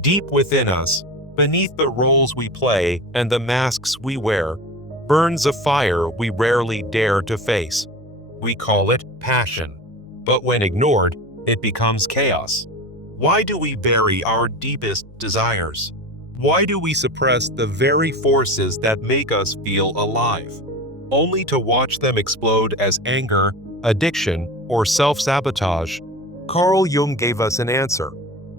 Deep within us, beneath the roles we play and the masks we wear, burns a fire we rarely dare to face. We call it passion, but when ignored, it becomes chaos. Why do we bury our deepest desires? Why do we suppress the very forces that make us feel alive, only to watch them explode as anger, addiction, or self-sabotage? Carl Jung gave us an answer,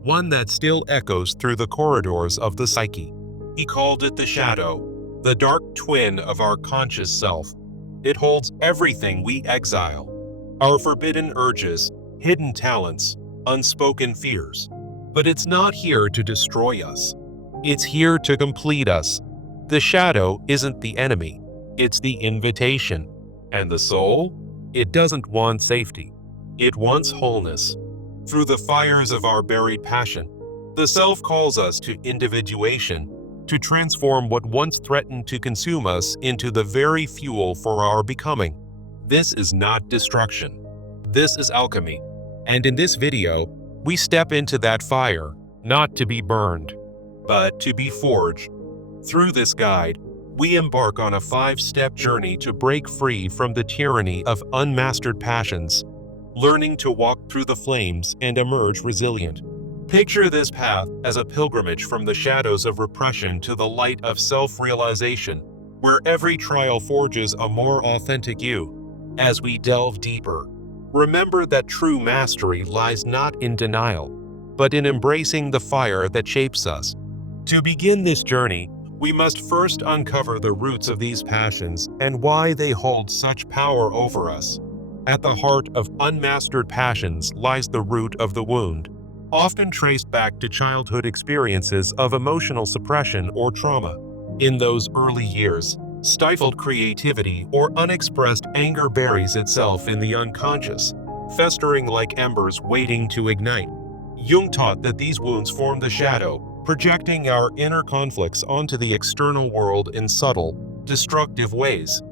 one that still echoes through the corridors of the psyche. He called it the shadow, the dark twin of our conscious self. It holds everything we exile, our forbidden urges, hidden talents, unspoken fears. But it's not here to destroy us. It's here to complete us. The shadow isn't the enemy, it's the invitation. And the soul? It doesn't want safety. It wants wholeness. Through the fires of our buried passion, the self calls us to individuation, to transform what once threatened to consume us into the very fuel for our becoming. This is not destruction. This is alchemy. And in this video, we step into that fire, not to be burned, but to be forged. Through this guide, we embark on a 5-step journey to break free from the tyranny of unmastered passions, learning to walk through the flames and emerge resilient. Picture this path as a pilgrimage from the shadows of repression to the light of self-realization, where every trial forges a more authentic you. As we delve deeper, remember that true mastery lies not in denial, but in embracing the fire that shapes us. To begin this journey, we must first uncover the roots of these passions and why they hold such power over us. At the heart of unmastered passions lies the root of the wound, often traced back to childhood experiences of emotional suppression or trauma. In those early years, stifled creativity or unexpressed anger buries itself in the unconscious, festering like embers waiting to ignite. Jung taught that these wounds form the shadow, projecting our inner conflicts onto the external world in subtle, destructive ways.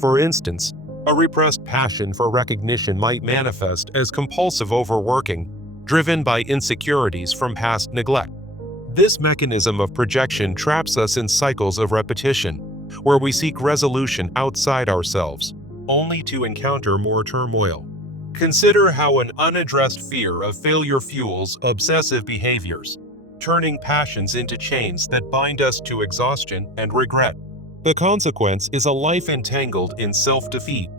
For instance, a repressed passion for recognition might manifest as compulsive overworking, driven by insecurities from past neglect. This mechanism of projection traps us in cycles of repetition, where we seek resolution outside ourselves, only to encounter more turmoil. Consider how an unaddressed fear of failure fuels obsessive behaviors, turning passions into chains that bind us to exhaustion and regret. The consequence is a life entangled in self-defeat,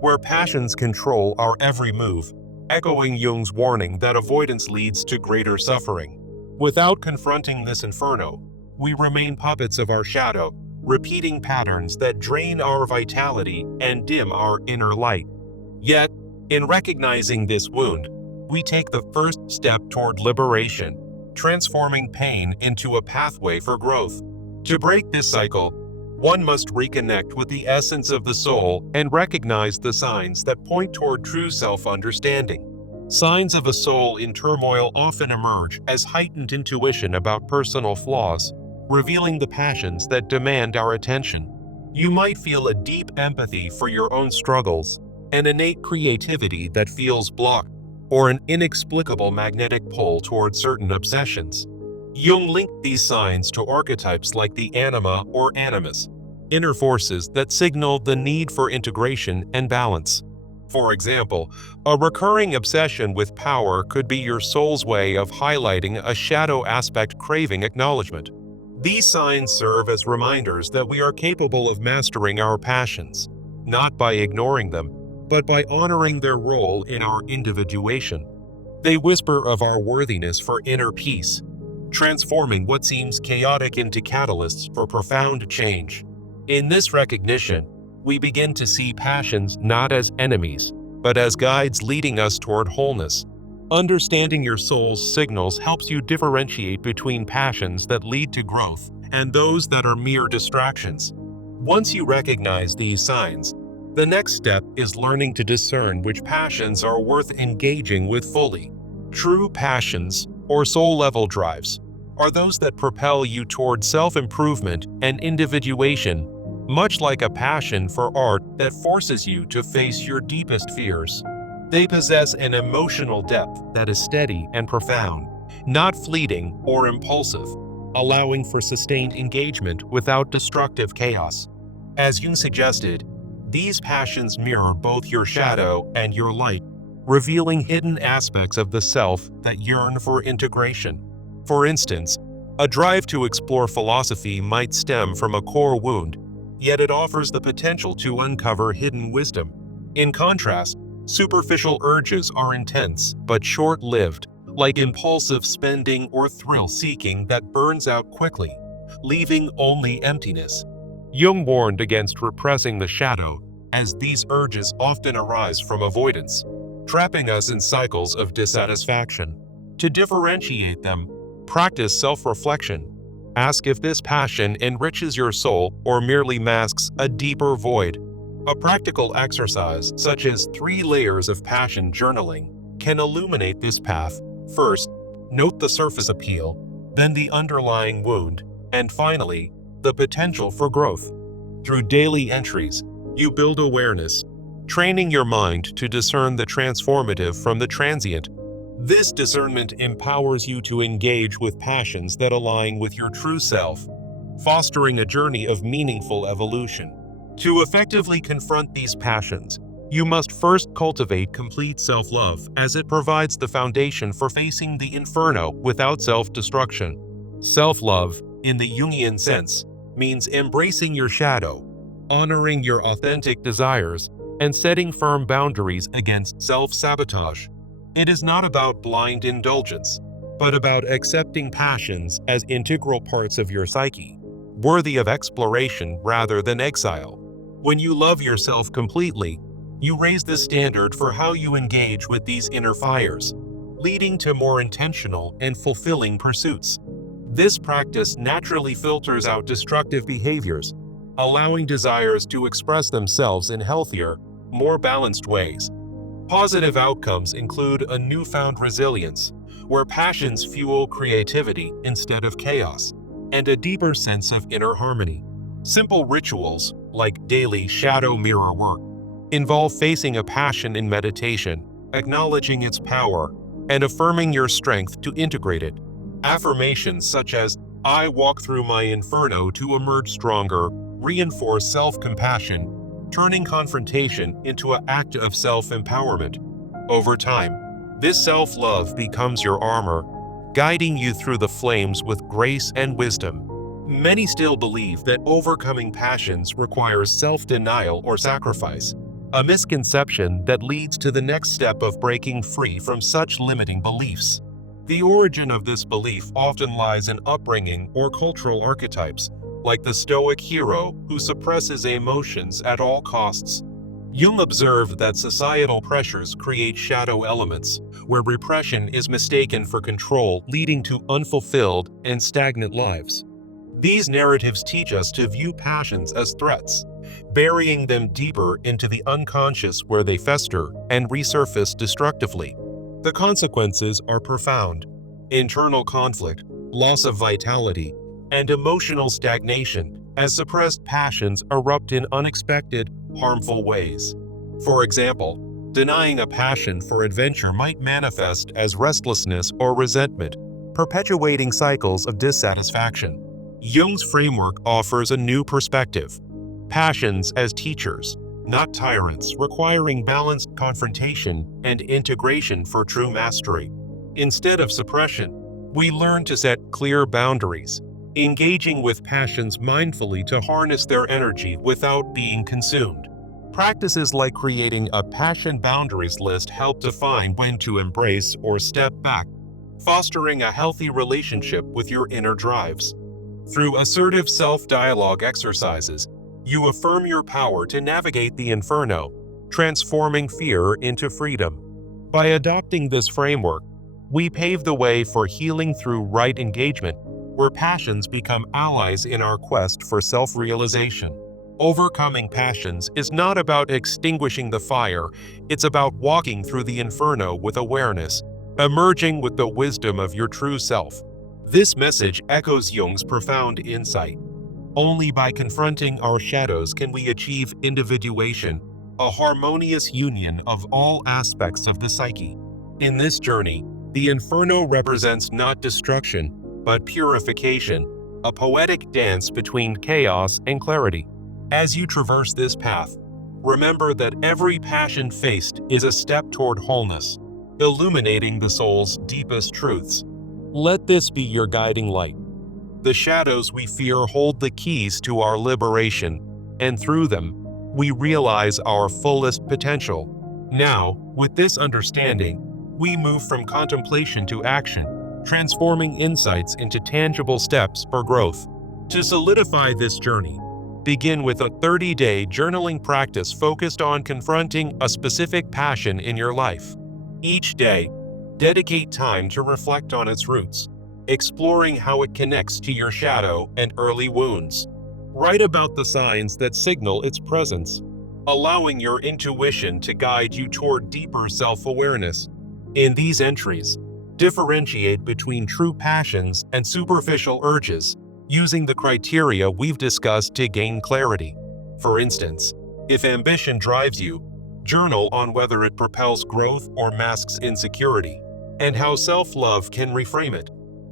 where passions control our every move, echoing Jung's warning that avoidance leads to greater suffering. Without confronting this inferno, we remain puppets of our shadow, repeating patterns that drain our vitality and dim our inner light. Yet, in recognizing this wound, we take the first step toward liberation, transforming pain into a pathway for growth. To break this cycle, one must reconnect with the essence of the soul and recognize the signs that point toward true self-understanding. Signs of a soul in turmoil often emerge as heightened intuition about personal flaws, revealing the passions that demand our attention. You might feel a deep empathy for your own struggles, an innate creativity that feels blocked, or an inexplicable magnetic pull toward certain obsessions. Jung linked these signs to archetypes like the anima or animus, inner forces that signal the need for integration and balance. For example, a recurring obsession with power could be your soul's way of highlighting a shadow aspect craving acknowledgement. These signs serve as reminders that we are capable of mastering our passions, not by ignoring them, but by honoring their role in our individuation. They whisper of our worthiness for inner peace, transforming what seems chaotic into catalysts for profound change. In this recognition, we begin to see passions not as enemies, but as guides leading us toward wholeness. Understanding your soul's signals helps you differentiate between passions that lead to growth and those that are mere distractions. Once you recognize these signs, the next step is learning to discern which passions are worth engaging with fully. True passions, or soul-level drives, are those that propel you toward self-improvement and individuation, much like a passion for art that forces you to face your deepest fears. They possess an emotional depth that is steady and profound, not fleeting or impulsive, allowing for sustained engagement without destructive chaos. As Jung suggested, these passions mirror both your shadow and your light, revealing hidden aspects of the self that yearn for integration. For instance, a drive to explore philosophy might stem from a core wound, yet it offers the potential to uncover hidden wisdom. In contrast, superficial urges are intense but short-lived, like impulsive spending or thrill-seeking that burns out quickly, leaving only emptiness. Jung warned against repressing the shadow, as these urges often arise from avoidance, trapping us in cycles of dissatisfaction. To differentiate them, practice self-reflection. Ask if this passion enriches your soul or merely masks a deeper void. A practical exercise, such as 3 layers of passion journaling, can illuminate this path. First, note the surface appeal, then the underlying wound, and finally, the potential for growth. Through daily entries, you build awareness, training your mind to discern the transformative from the transient. This discernment empowers you to engage with passions that align with your true self, fostering a journey of meaningful evolution. To effectively confront these passions, you must first cultivate complete self-love, as it provides the foundation for facing the inferno without self-destruction. Self-love, in the Jungian sense, means embracing your shadow, honoring your authentic desires, and setting firm boundaries against self-sabotage. It is not about blind indulgence, but about accepting passions as integral parts of your psyche, worthy of exploration rather than exile. When you love yourself completely, you raise the standard for how you engage with these inner fires, leading to more intentional and fulfilling pursuits. This practice naturally filters out destructive behaviors, allowing desires to express themselves in healthier, more balanced ways. Positive outcomes include a newfound resilience, where passions fuel creativity instead of chaos, and a deeper sense of inner harmony. Simple rituals, like daily shadow mirror work, involve facing a passion in meditation, acknowledging its power, and affirming your strength to integrate it. Affirmations such as, "I walk through my inferno to emerge stronger," reinforce self-compassion, turning confrontation into an act of self-empowerment. Over time, this self-love becomes your armor, guiding you through the flames with grace and wisdom. Many still believe that overcoming passions requires self-denial or sacrifice, a misconception that leads to the next step of breaking free from such limiting beliefs. The origin of this belief often lies in upbringing or cultural archetypes, like the Stoic hero who suppresses emotions at all costs. Jung observed that societal pressures create shadow elements, where repression is mistaken for control, leading to unfulfilled and stagnant lives. These narratives teach us to view passions as threats, burying them deeper into the unconscious where they fester and resurface destructively. The consequences are profound: internal conflict, loss of vitality, and emotional stagnation as suppressed passions erupt in unexpected, harmful ways. For example, denying a passion for adventure might manifest as restlessness or resentment, perpetuating cycles of dissatisfaction. Jung's framework offers a new perspective: passions as teachers, not tyrants, requiring balanced confrontation and integration for true mastery. Instead of suppression, we learn to set clear boundaries, engaging with passions mindfully to harness their energy without being consumed. Practices like creating a passion boundaries list help define when to embrace or step back, fostering a healthy relationship with your inner drives. Through assertive self-dialogue exercises, you affirm your power to navigate the inferno, transforming fear into freedom. By adopting this framework, we pave the way for healing through right engagement, where passions become allies in our quest for self-realization. Overcoming passions is not about extinguishing the fire, it's about walking through the inferno with awareness, emerging with the wisdom of your true self. This message echoes Jung's profound insight. Only by confronting our shadows can we achieve individuation, a harmonious union of all aspects of the psyche. In this journey, The inferno represents not destruction, but purification, a poetic dance between chaos and clarity. As you traverse this path, remember that every passion faced is a step toward wholeness, illuminating the soul's deepest truths. Let this be your guiding light. The shadows we fear hold the keys to our liberation, and through them, we realize our fullest potential. Now, with this understanding, we move from contemplation to action, transforming insights into tangible steps for growth. To solidify this journey, begin with a 30-day journaling practice focused on confronting a specific passion in your life. Each day, dedicate time to reflect on its roots, exploring how it connects to your shadow and early wounds. Write about the signs that signal its presence, allowing your intuition to guide you toward deeper self-awareness. In these entries, differentiate between true passions and superficial urges, using the criteria we've discussed to gain clarity. For instance, if ambition drives you, journal on whether it propels growth or masks insecurity, and how self-love can reframe it.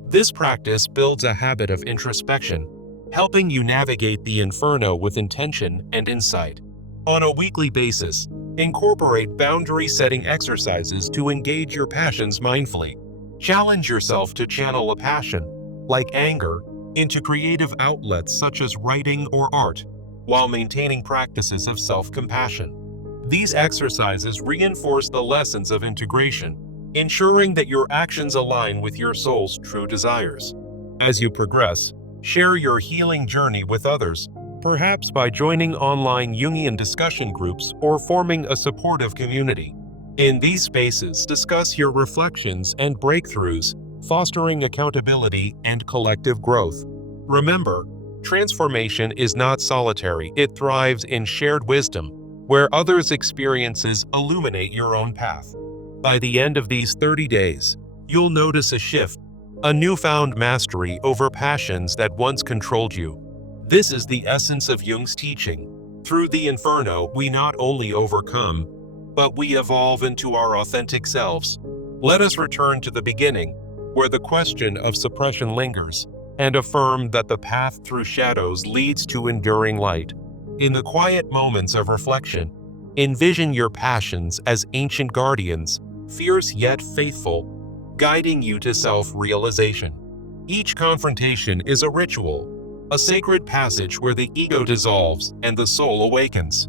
This practice builds a habit of introspection, helping you navigate the inferno with intention and insight. On a weekly basis, incorporate boundary-setting exercises to engage your passions mindfully. Challenge yourself to channel a passion, like anger, into creative outlets such as writing or art, while maintaining practices of self-compassion. These exercises reinforce the lessons of integration, ensuring that your actions align with your soul's true desires. As you progress, share your healing journey with others, perhaps by joining online Jungian discussion groups or forming a supportive community. In these spaces, discuss your reflections and breakthroughs, fostering accountability and collective growth. Remember, transformation is not solitary, it thrives in shared wisdom, where others' experiences illuminate your own path. By the end of these 30 days, you'll notice a shift, a newfound mastery over passions that once controlled you. This is the essence of Jung's teaching. Through the inferno, we not only overcome, but we evolve into our authentic selves. Let us return to the beginning, where the question of suppression lingers, and affirm that the path through shadows leads to enduring light. In the quiet moments of reflection, envision your passions as ancient guardians, fierce yet faithful, guiding you to self-realization. Each confrontation is a ritual, a sacred passage where the ego dissolves and the soul awakens.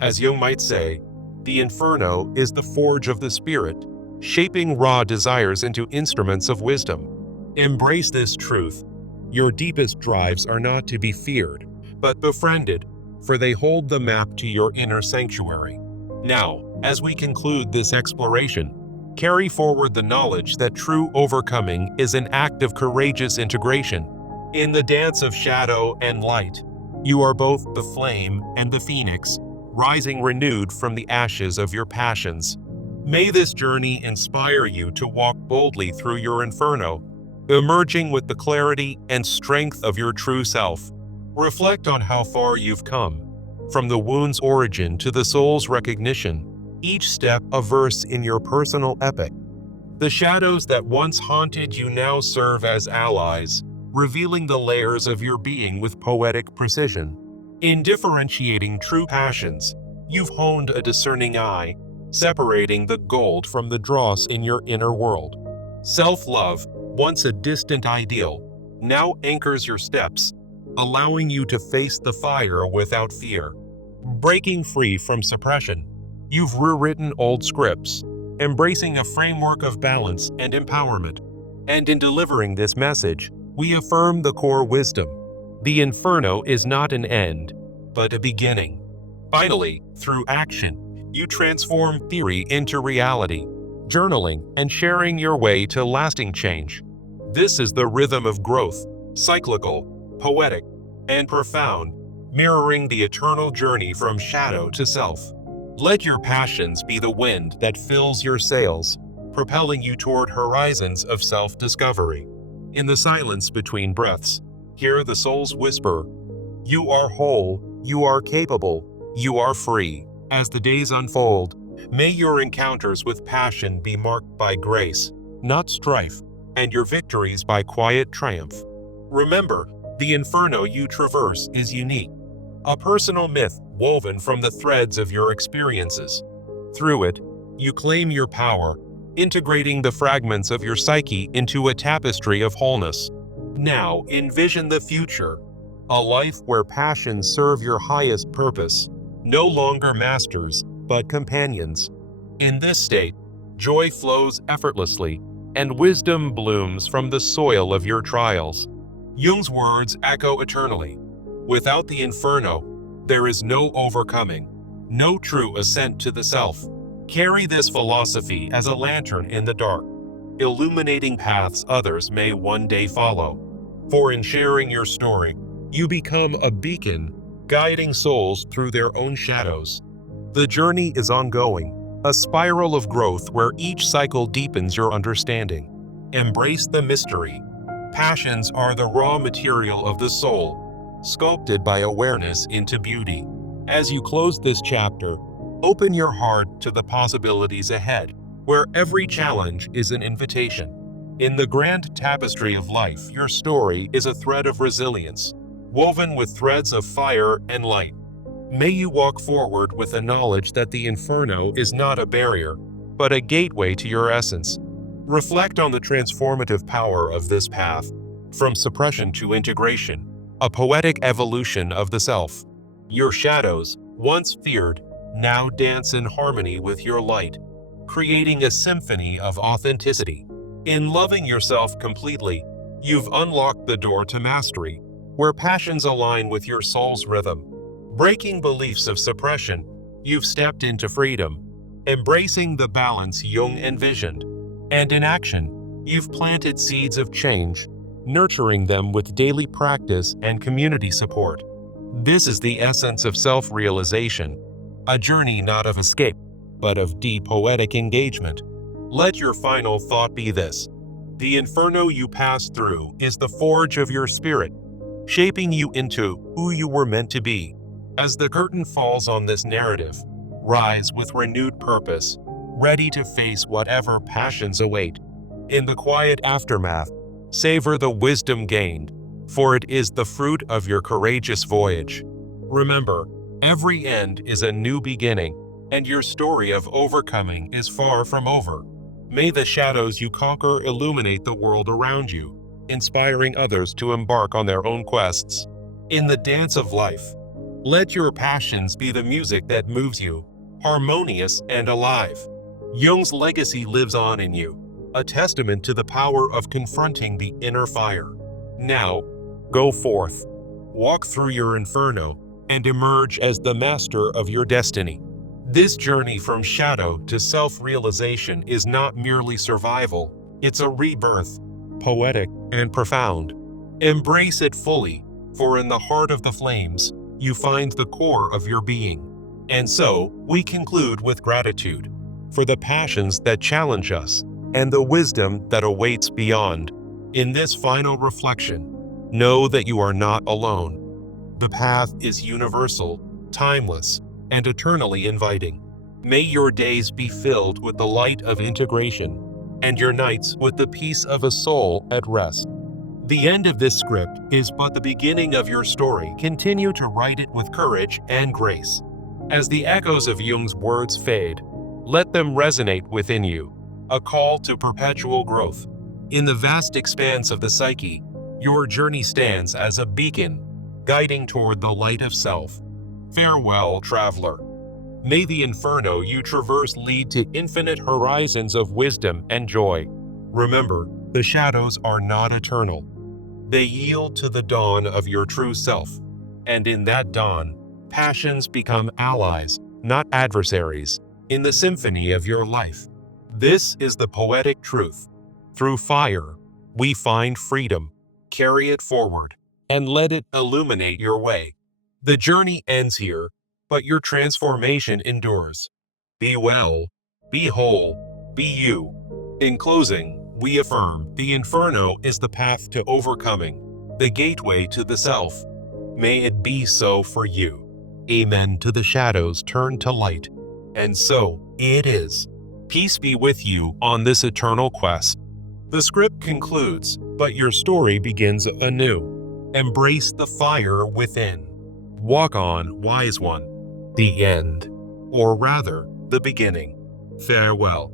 As Jung might say, the inferno is the forge of the spirit, shaping raw desires into instruments of wisdom. Embrace this truth. Your deepest drives are not to be feared, but befriended, for they hold the map to your inner sanctuary. Now, as we conclude this exploration, carry forward the knowledge that true overcoming is an act of courageous integration. In the dance of shadow and light, you are both the flame and the phoenix, rising renewed from the ashes of your passions. May this journey inspire you to walk boldly through your inferno, emerging with the clarity and strength of your true self. Reflect on how far you've come, from the wound's origin to the soul's recognition, each step a verse in your personal epic. The shadows that once haunted you now serve as allies, revealing the layers of your being with poetic precision. In differentiating true passions, you've honed a discerning eye, separating the gold from the dross in your inner world. Self-love, once a distant ideal, now anchors your steps, allowing you to face the fire without fear. Breaking free from suppression, you've rewritten old scripts, embracing a framework of balance and empowerment. And in delivering this message, we affirm the core wisdom. The inferno is not an end, but a beginning. Finally, through action, you transform theory into reality, journaling and sharing your way to lasting change. This is the rhythm of growth, cyclical, poetic, and profound, mirroring the eternal journey from shadow to self. Let your passions be the wind that fills your sails, propelling you toward horizons of self-discovery. In the silence between breaths, hear the soul's whisper, "You are whole, you are capable, you are free." As the days unfold, may your encounters with passion be marked by grace, not strife, and your victories by quiet triumph. Remember, the inferno you traverse is unique, a personal myth woven from the threads of your experiences. Through it, you claim your power, integrating the fragments of your psyche into a tapestry of wholeness. Now, envision the future, a life where passions serve your highest purpose, no longer masters, but companions. In this state, joy flows effortlessly, and wisdom blooms from the soil of your trials. Jung's words echo eternally. Without the inferno, there is no overcoming, no true ascent to the self. Carry this philosophy as a lantern in the dark, illuminating paths others may one day follow. For in sharing your story, you become a beacon, guiding souls through their own shadows. The journey is ongoing, a spiral of growth where each cycle deepens your understanding. Embrace the mystery. Passions are the raw material of the soul, sculpted by awareness into beauty. As you close this chapter, open your heart to the possibilities ahead, where every challenge is an invitation. In the grand tapestry of life, your story is a thread of resilience, woven with threads of fire and light. May you walk forward with the knowledge that the inferno is not a barrier, but a gateway to your essence. Reflect on the transformative power of this path, from suppression to integration, a poetic evolution of the self. Your shadows, once feared, now dance in harmony with your light, creating a symphony of authenticity. In loving yourself completely, you've unlocked the door to mastery, where passions align with your soul's rhythm. Breaking beliefs of suppression, you've stepped into freedom, embracing the balance Jung envisioned. And in action, you've planted seeds of change, nurturing them with daily practice and community support. This is the essence of self-realization, a journey not of escape, but of deep poetic engagement. Let your final thought be this: the inferno you pass through is the forge of your spirit, shaping you into who you were meant to be. As the curtain falls on this narrative, rise with renewed purpose, ready to face whatever passions await. In the quiet aftermath, savor the wisdom gained, for it is the fruit of your courageous voyage. Remember, every end is a new beginning, and your story of overcoming is far from over. May the shadows you conquer illuminate the world around you, inspiring others to embark on their own quests. In the dance of life, let your passions be the music that moves you, harmonious and alive. Jung's legacy lives on in you, a testament to the power of confronting the inner fire. Now, go forth, walk through your inferno, and emerge as the master of your destiny. This journey from shadow to self-realization is not merely survival, it's a rebirth, poetic and profound. Embrace it fully, for in the heart of the flames, you find the core of your being. And so, we conclude with gratitude for the passions that challenge us and the wisdom that awaits beyond. In this final reflection, know that you are not alone. The path is universal, timeless, and eternally inviting. May your days be filled with the light of integration, and your nights with the peace of a soul at rest. The end of this script is but the beginning of your story. Continue to write it with courage and grace. As the echoes of Jung's words fade, let them resonate within you, a call to perpetual growth. In the vast expanse of the psyche, your journey stands as a beacon, guiding toward the light of self. Farewell, traveler. May the inferno you traverse lead to infinite horizons of wisdom and joy. Remember, the shadows are not eternal. They yield to the dawn of your true self, and in that dawn, passions become allies, not adversaries, in the symphony of your life. This is the poetic truth. Through fire, we find freedom. Carry it forward, and let it illuminate your way. The journey ends here, but your transformation endures. Be well, be whole, be you. In closing, we affirm the inferno is the path to overcoming, the gateway to the self. May it be so for you. Amen. To the shadows turn to light. And so it is. Peace be with you on this eternal quest. The script concludes, but your story begins anew. Embrace the fire within. Walk on, wise one. The end. Or rather, the beginning. Farewell.